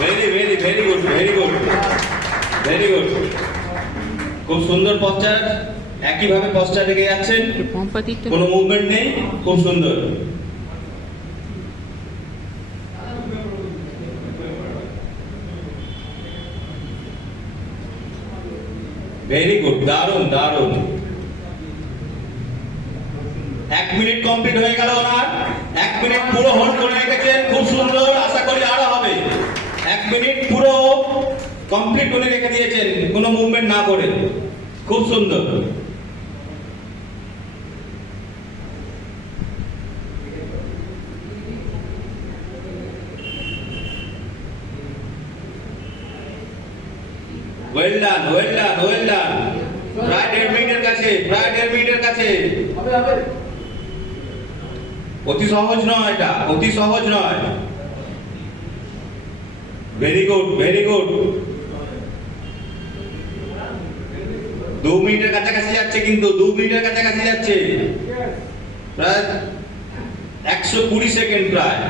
Very very very good, very good, very good. খুব সুন্দর পশ্চার, একইভাবে পশ্চার রেখে যাচ্ছেন, কোনো মুভমেন্ট নেই, খুব সুন্দর। ভেরি গুড, দারুণ দারুণ। 1 মিনিট কমপ্লিট হয়ে গেল ওনার। 1 মিনিট পুরো হোল্ড করে রেখেছেন, খুব সুন্দর। আশা করি আরো হবে। 1 মিনিট পুরো কমপ্লিট করে রেখে দিয়েছেন, কোনো মুভমেন্ট না করে, খুব সুন্দর। Well done, well done, well done. প্রায় 1.5 মিনিটের কাছে, প্রায় 1.5 মিনিটের কাছে। অতি সহজ নয় এটা, অতি সহজ নয়। Very good, very good. 2 মিনিটের কাছাকাছি যাচ্ছে, কিন্তু 2 মিনিটের কাছাকাছি যাচ্ছে। প্রায় 120 সেকেন্ড প্রায়।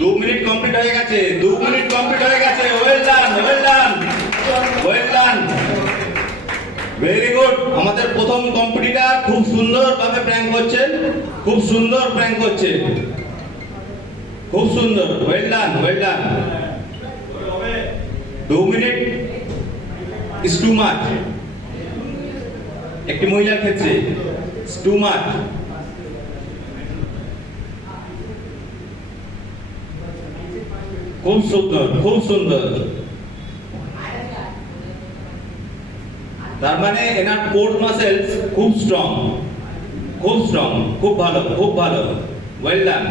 দু মিনিট কমপ্লিট হয়ে গেছে, 2 মিনিট কমপ্লিট হয়ে গেছে। Well done, well done, well done. Very good. আমাদের প্রথম কম্পিটিটর খুব সুন্দর ভাবে প্র্যাঙ্ক করছেন, খুব সুন্দর প্র্যাঙ্ক করছেন, খুব সুন্দর। Well done, well done. 2 minute is too much একটি মহিলার ক্ষেত্রে, টু মাচ। খুব সুন্দর, খুব সুন্দর। তার মানে এনার কোর মাসেলস খুব স্ট্রং, খুব স্ট্রং, খুব ভালো, খুব ভালো। Well done,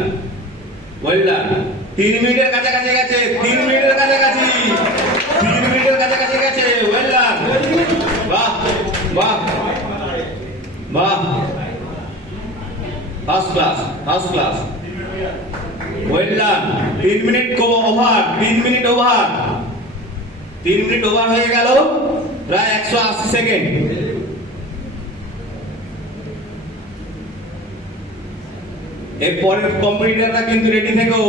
well done. 3 মিনিটের কাছাকাছি গেছে, 3 মিনিটের কাছাকাছি, 3 মিনিটের কাছাকাছি গেছে। Well done. বাহ বাহ বাহ, first class, first class. Well done. 3 minute over, 3 minute over, 3 minute over হয়ে গেল। প্রায় 180 সেকেন্ড। এর পরের কম্পিটিটররা কিন্তু রেডি থেকো।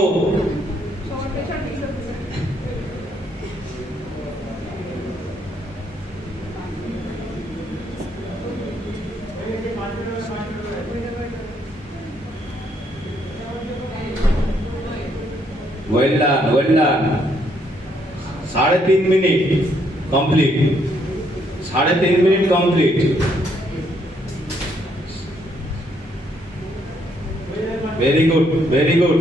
Well done, well done. 3.5 minute complete, 3.5 minute complete. Very good, very good.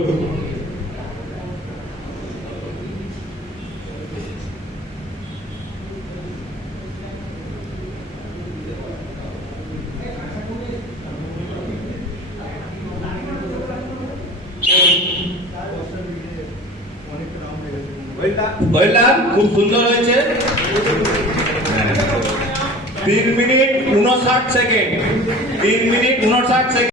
Well done, খুব সুন্দর হয়েছে। 3 মিনিট 59 সেকেন্ড, 3 মিনিট 59 সেকেন্ড।